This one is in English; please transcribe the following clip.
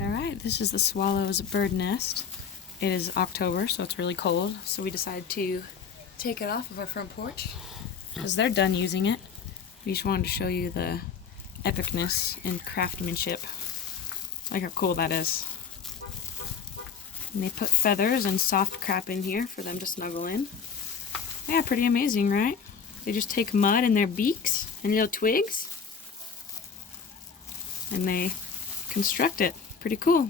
Alright, this is the swallow's bird nest. It is October, so it's really cold, so we decided to take it off of our front porch because they're done using it. We just wanted to show you the epicness and craftsmanship. Like how cool that is. And they put feathers and soft crap in here for them to snuggle in. Yeah, pretty amazing, right? They just take mud in their beaks and little twigs and they construct it. Pretty cool.